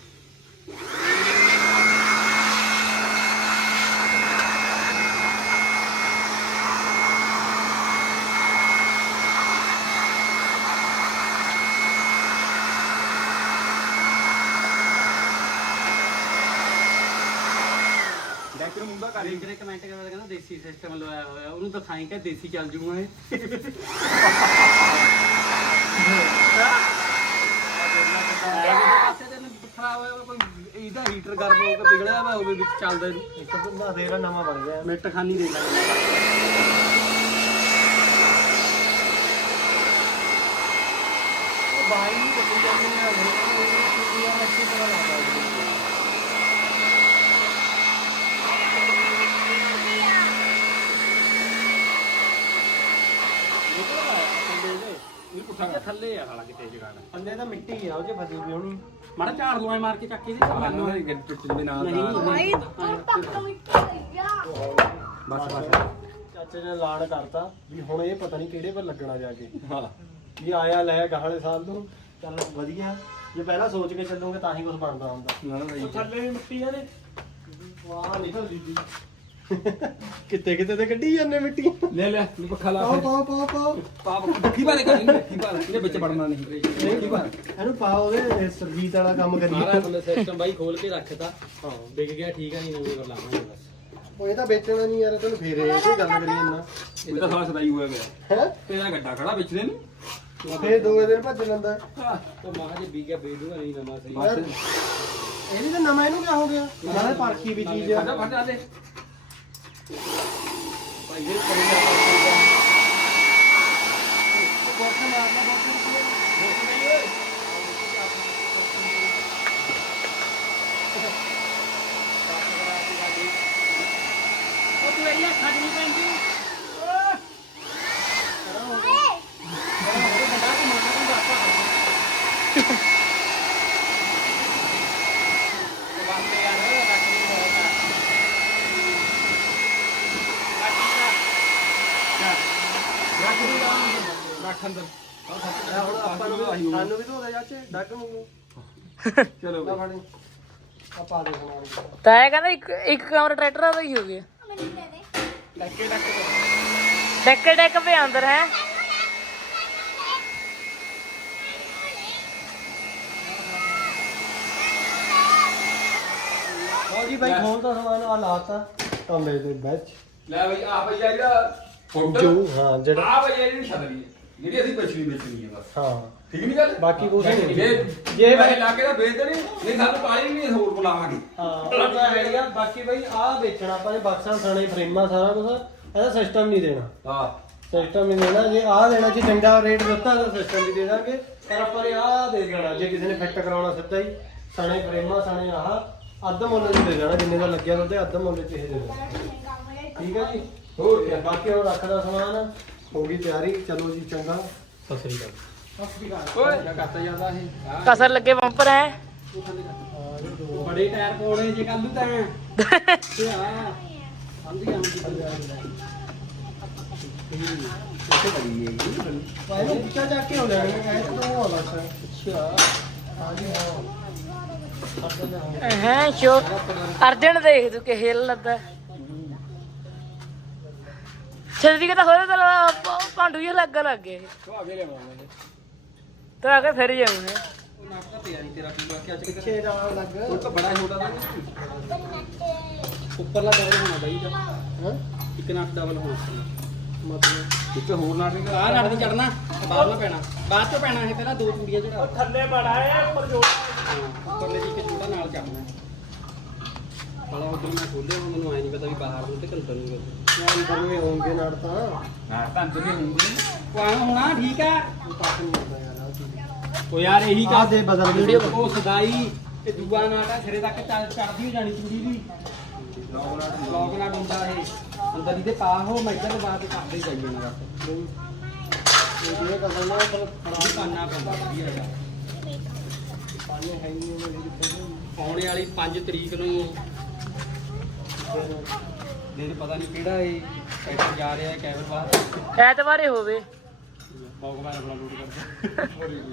ਡੈਕ ਮੁੰਡਾ ਕਰ ਜਿਹੜੇ ਕਮੈਂਟ ਕਰਦਾ ਕਹਿੰਦਾ ਦੇਸੀ ਸਿਸਟਮ ਲਵਾਇਆ ਹੋਇਆ, ਉਹਨੂੰ ਦਿਖਾਈ ਕਿ ਦੇਸੀ ਚੱਲ ਜੂਗਾ ਇਹ ਪਾਸੇ ਤੇ ਖਰਾਬ ਹੋਇਆ ਕੋਈ ਇਹਦਾ ਹੀਟਰ ਗਰਮ ਹੋ ਕੇ ਵਿਗੜਿਆ ਵਾ ਹੋਵੇ ਵਿੱਚ ਚੱਲਦਾ ਇਹਨੂੰ ਇੱਕ ਬੰਦਾ ਦੇਰਾ ਨਵਾਂ ਬਣ ਗਿਆ ਮਿੱਟ ਖਾਨੀ ਦੇ ਬਾਈ ਨਹੀਂ ਚੱਲੀ ਜਾਂਦੇ ਨੇ ਉਹ ਯਾਰ ਅੱਛੀ ਤਰ੍ਹਾਂ ਲੱਗਦਾ ਇਹ ਪੁੱਠਾ ਥੱਲੇ ਆ ਸਾਲਾ ਕਿਤੇ ਜਗਾੜ ਅੰਦੇ ਤਾਂ। ਮਿੱਟੀ ਆ ਉਹ ਚ ਫਸੀ ਵੀ ਹੋਣੀ। ਮਾੜਾ ਝਾੜ ਲਵਾਏ ਮਾਰ ਕੇ ਚੱਕੀ ਦੀ ਮਾਨੋ ਇਹ ਗੱਡ ਟੁੱਟ ਜਵੇ ਨਾ ਨਹੀਂ। ਭਾਈ ਤੂੰ ਪੱਕ ਮਿੱਟੀ ਗਈ ਆ। ਬਸ ਬਸ। ਚਾਚੇ ਨੇ ਐਲਾਨ ਕਰਤਾ ਵੀ ਹੁਣ ਇਹ ਪਤਾ ਨਹੀਂ ਕਿਹੜੇ ਪਰ ਲੱਗਣਾ ਜਾ ਕੇ। ਹਾਂ। ਵੀ ਆਇਆ ਲੈ ਗਾਹਲੇ ਸਾਲ ਤੋਂ ਚੱਲ ਵਧੀਆ। ਜੇ ਪਹਿਲਾਂ ਸੋਚ ਕੇ ਚੱਲੋਗੇ ਤਾਂ ਹੀ ਕੁਝ ਬਣਦਾ ਹੁੰਦਾ। ਨਾ ਨਾ ਉਹ ਥੱਲੇ ਵੀ ਮਿੱਟੀ ਆ ਨੇ ਵਾਹ ਨਿਕਲ ਦੀ ਕਿੱਤੇ ਕਿਤੇ ਤੇ ਕੱਢੀ ਜਾਂਦੇ ਮਿੱਟੀ। ਲੈ ਲੈ ਨੂੰ ਪੱਖਾ ਲਾ ਪਾਓ ਪਾਓ ਪਾਓ ਪਾਓ। ਪਾ ਪੱਖੀ ਬਾਰੇ ਕਰ ਲਈ ਪੱਖੀ ਬਾਰੇ ਇਹਦੇ ਵਿੱਚ ਵੜਨਾ ਨਹੀਂ। ਪੱਖੀ ਬਾਰੇ ਇਹਨੂੰ ਪਾਓ ਉਹਦੇ ਸਰਜੀਤ ਵਾਲਾ ਕੰਮ ਮਾਰਾ ਕਰੀਏ ਬੰਦਾ ਸਿਸਟਮ ਬਾਈ ਖੋਲ ਕੇ ਰੱਖਤਾ। ਹਾਂ ਵਿਕ ਗਿਆ ਠੀਕ ਆ ਨਹੀਂ ਨਵੇਂ ਕਰ ਲਾਵਾਂਗੇ ਬਸ। ਉਹ ਇਹ ਤਾਂ ਵੇਚਣਾ ਨਹੀਂ ਯਾਰ ਤੈਨੂੰ ਫੇਰ ਇਹ ਤੇ ਗੱਲ ਕਰੀ ਜਾਂਦਾ। ਇਹ ਤਾਂ ਸਾਲਾ ਸਦਾਈ ਹੋਇਆ ਗਿਆ ਹੈ? ਤੇਰਾ ਗੱਡਾ ਖੜਾ ਵਿੱਚ ਦੇ ਨੂੰ ਫੇਰ ਦੋ ਦਿਨ ਭੱਜ ਲੈਂਦਾ। ਉਹ ਮਾਹ ਜੇ ਵਿਕ ਗਿਆ ਵੇਚ ਦੂਗਾ ਨਹੀਂ ਨਵਾਂ ਸਹੀ। ਇਹ ਵੀ ਤਾਂ ਨਵਾਂ ਇਹਨੂੰ ਕਿਆ ਹੋ ਗਿਆ? ਨਾਲੇ ਪਰਖੀ ਵੀ ਚੀਜ਼ ਫੜ ਜਾ ਆ ਫੜ ਜਾ ਦੇ ਭਾਈ ਇਹ ਕਰੀ ਜਾ ਉਹ ਤੂੰ ਇਹ ਖੱਜ ਨਹੀਂ ਪੈਂਦੀ ਰੱਖ ਅੰਦਰ। ਹੁਣ ਆਪਾਂ ਨੂੰ ਵੀ- ਸਾਨੂੰ ਵੀ ਧੋ ਦੇ ਚਾਚੇ ਡੱਗ ਨੂੰ ਚਲੋ ਨਾ ਫੜੀ। ਆ ਪਾ ਦੇ ਸਮਾਨ ਤਾਂ ਇਹ ਕਹਿੰਦਾ ਇੱਕ ਇੱਕ ਕਮਰਾ ਟਰੈਕਟਰ ਦਾ ਹੀ ਹੋ ਗਿਆ। ਡੱਕੇ ਡੱਕੇ ਡੈਕ ਡੈਕ ਪੇ ਅੰਦਰ ਹੈ। ਲਓ ਜੀ ਬਾਈ ਖੋਲ ਤਾਂ ਸਮਾਨ ਆ ਲਾਤਾ ਕਮਰੇ ਦੇ ਵਿੱਚ। ਲੈ ਬਈ ਆ ਬਈ ਆ। ਜਿਹੜਾ ਫੋਟੋ ਜੋ ਹਾਂ ਜਿਹੜਾ ਆ ਬਈ ਜਿਹੜੀ ਛਤਰੀ ਹੈ। ਜਿਹੜੀ ਅਸੀਂ ਬਚਣੀ ਵੇਚਣੀ ਹੈ ਬਸ। ਹਾਂ। ਠੀਕ ਨਹੀਂ ਗੱਲ? ਬਾਕੀ ਕੁਛ ਨਹੀਂ। ਜੇ ਜੇ ਮੈਂ ਲਾ ਕੇ ਤਾਂ ਵੇਚ ਦੇਣੀ ਨਹੀਂ ਸਾਨੂੰ ਪਾਣੀ ਨਹੀਂ ਹੋਰ ਬੁਲਾਵਾਂਗੇ। ਹਾਂ ਉਹ ਤਾਂ ਹੈ ਯਾਰ ਬਾਕੀ ਬਾਈ ਆਹ ਵੇਚਣਾ ਆਪਾਂ ਨੇ ਬਾਕਸਾਂ ਥਾਣੇ ਫਰੇਮਾਂ ਸਾਰਾ ਕੁਝ ਇਹਦਾ ਸਿਸਟਮ ਨਹੀਂ ਦੇਣਾ। ਹਾਂ। ਸਿਸਟਮ ਹੀ ਦੇਣਾ। ਜੇ ਆਹ ਦੇਣਾ ਜੇ ਡੰਡਾ ਰੇਟ ਦਿੱਤਾ ਤਾਂ ਸਿਸਟਮ ਵੀ ਦੇ ਦਾਂਗੇ। ਪਰ ਆਪਾਂ ਨੇ ਆਹ ਦੇ ਦੇਣਾ। ਜੇ ਕਿਸੇ ਨੇ ਫਿੱਟ ਕਰਾਉਣਾ ਸਿੱਧਾ ਹੀ ਸਣੇ ਫਰੇਮਾਂ ਸਣੇ ਆਹ ਅੱਧ ਮੁੱਲ ਚ ਦੇ ਦੇਣਾ। ਜਿੰਨੇ ਦਾ ਲੱਗਿਆ ਉਹਦੇ ਅੱਧ ਮੁੱਲ ਇਹ ਦੇ ਦੇਣਾ। ਠੀਕ ਹੈ ਜੀ? ਹੋਰ ਬਾਕੀ ਉਹ ਰੱਖਦਾ ਸਮਾਨ। ਹੋ ਗਈ ਤਿਆਰੀ ਚਲੋ ਜੀ ਚੰਗਾ। ਸਤਿ ਸ੍ਰੀ ਅਕਾਲ। ਕਸਰ ਲੱਗੇ ਬੰਪਰ ਹੈ। ਕਰ। ਬੜੇ ਟਾਇਰ ਪਾਉਣੇ ਜੇ ਕੱਲ ਨੂੰ ਤਾਂ। ਆ ਸਮਝੀ ਆਉਂਦੀ ਇੱਥੇ ਬੜੀ ਹੈ ਜੀ ਉਹ ਪਿੱਛਾ ਜਾ ਕੇ ਹੋ। ਲੈਣਾ ਕਹੇ ਤਾਂ ਉਹ ਬਸ ਅੱਛਾ। ਹਾਂ ਜੀ ਹਾਂ। ਹੈ ਸ਼ੋ। ਅਰਜਨ ਦੇਖ ਤੂੰ ਕਿ ਹਿੱਲ ਲੱਦਾ। ਛੇਤੀ ਕਿ ਤਾਂ ਹੋਰੇ ਤਾਂ ਭਾਂਡੂ ਜਿਹਾ ਲੱਗ ਲੱਗੇ ਉਹ ਆ ਕੇ ਲਿਆਵਾਂਗੇ ਤੇ ਆ ਕੇ ਫਿਰ ਜਾਉਂ ਹੈ ਉਹ ਨਾਪ ਤਾਂ ਪਿਆ ਨਹੀਂ ਤੇਰਾ ਪੂਰਾ ਕਿਆ ਚੱਕਰ ਪਿੱਛੇ ਜਾਣ ਲੱਗ ਉਹ ਤਾਂ ਬੜਾ ਛੋਟਾ ਤਾਂ ਨਹੀਂ। ਉੱਪਰਲਾ ਡਬਲ ਹੋਣਾ ਬਾਈ ਦਾ। ਹਾਂ? ਇੱਕ ਨਾਟ ਡਬਲ ਹੋਣਾ ਮਤਲਬ। ਇੱਕ ਹੋਰ ਨਾਟ ਵੀ ਆਹ ਨਾਟ ਨਹੀਂ ਚੜਨਾ ਬਾਹਰ ਨਾ ਪੈਣਾ। ਬਾਅਦ ਚ ਪੈਣਾ ਇਹ ਪਹਿਲਾਂ ਦੋ ਚੂੜੀਆਂ ਚੜਾ ਥੱਲੇ ਬੜਾ ਹੈ ਉੱਪਰ ਜੋ ਉੱਪਰਲੇ ਦੀ ਇੱਕ ਛੋਟਾ ਨਾਲ ਚੜਨਾ ਹਾਲਾ ਉਧਰ ਮੈਂ ਖੋਲਿਆ ਹੁਣ ਮੈਨੂੰ ਆਇਆ ਨਹੀਂ ਪਤਾ ਵੀ ਬਾਹਰ ਨੂੰ ਤੇ ਕੰਟਰ ਨੂੰ ਯਾਰ ਅੰਦਰ ਵੀ ਹੋਣਗੇ ਨਾਲ ਤਾਂ। ਹਾਂ ਕੰਟਰ ਵੀ ਹੁੰਦੀ ਆਹ ਹੋਣਾ ਠੀਕ ਆ। ਉਹ ਪਾਸ ਨਹੀਂ ਹੁੰਦਾ ਯਾਰ ਆਹ ਚੀਜ਼। ਉਹ ਯਾਰ ਇਹੀ ਆਹ ਦੇ ਬਦਲ ਵੀਡੀਓ ਉਹ ਸਦਾਈ ਤੇ ਦੂਆ ਨਾਟ ਆ ਸਿਰੇ ਤੱਕ ਚੱਲ ਚੜਦੀ ਹੋ ਜਾਣੀ ਚੂੜੀ ਵੀ। ਲੌਕ ਨਾਟ ਹੁੰਦਾ ਇਹ। ਅੰਦਰ ਇਹਦੇ ਪਾ ਹੋ ਮੈਂ ਇੱਧਰ ਬਾਅਦ ਕਰਦੇ ਜਾਈ ਜਾਣਾ ਬਸ ਇਹ ਜਿਹੜੇ ਕਸਮ ਨਾਲ ਪਰ ਆਹ ਪਾਣਾ ਪੈਂਦਾ ਵਧੀਆ ਹੈਗਾ। ਪਾਣੀ ਹੈ ਨਹੀਂ ਉਹ ਮੇਰੀ ਕਿੱਥੇ ਆਉਣੇ ਵਾਲੀ 5 ਤਰੀਕ ਨੂੰ ਮੇਰੇ ਪਤਾ ਨਹੀਂ ਕਿਹੜਾ ਇਹ ਟਰੈਕਟਰ ਜਾ ਰਿਹਾ ਹੈ ਕੈਬਨ ਬਾਹਰ। ਐਤਵਾਰੇ ਹੋਵੇ। ਬੌਗ ਬਾਹਰ ਆਪਣਾ ਲੋਡ ਕਰਦੇ।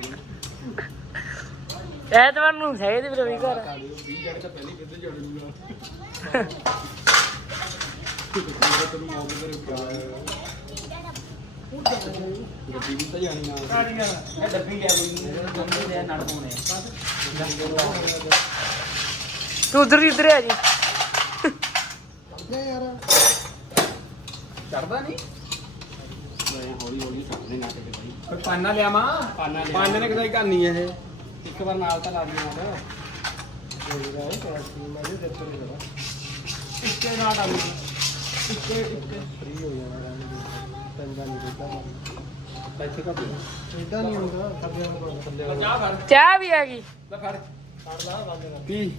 ਐਤਵਾਰ ਨੂੰ ਹੈ ਤੇ ਵੀ ਘਰ 20 ਜੜ ਤਾਂ ਪਹਿਲੇ ਕਿੱਥੇ ਜੜੂਗਾ ਤੈਨੂੰ ਮੌਕੇ ਤੇ ਰੁਕਿਆ ਗੱਡੀ ਵੀ ਤਾਂ ਜਾਣੀ ਨਾਲ ਇਹ ਡੱਬੀ ਲਿਆ ਕੋਈ ਜੰਮੇ ਦੇ ਪਾਉਣੇ ਤੂੰ ਉਧਰ ਹੀ ਉਧਰ ਆ ਜੀ। ਯਾਰ ਚੜਦਾ ਨਹੀਂ ਮੈਂ ਹੌਲੀ ਹੌਲੀ ਚੜਨੇ ਨਾ ਕਿਤੇ ਬਾਈ ਪਾਨਾ ਲਿਆਵਾਂ ਪਾਨਾ ਲਿਆ ਪਾਨੇ ਨੇ ਕਿਦਾਂ ਕਰਨੀ ਹੈ ਇਹ ਇੱਕ ਵਾਰ ਨਾਲ ਤਾਂ ਲਾ ਦਿਓ ਨਾਲ ਮੇਰਾ ਉਹ ਕਰਾਚੀ ਮੈਂ ਵੀ ਦਿੱਤੇ ਨਹੀਂ ਕਰਾ ਇੱਕੇ ਨਾਲ ਡਾਲੂ ਇੱਕੇ ਇੱਕੇ ਫ੍ਰੀ ਹੋ ਜਾਣਾ ਰਹਿਣ ਦੇ ਪੈਂਦਾ ਨਹੀਂ ਦਿੱਤਾ ਪੈਸੇ ਘੱਟ ਦੇ ਇਦਾਂ ਨਹੀਂ ਹੁੰਦਾ ਥੱਲੇ ਨੂੰ ਥੱਲੇ ਨੂੰ ਚਾਹ ਫੜ ਚਾਹ ਵੀ ਆ ਗਈ ਲੈ ਫੜ ਫੜ ਲਾ ਬੰਦ ਕਰ ਕੀ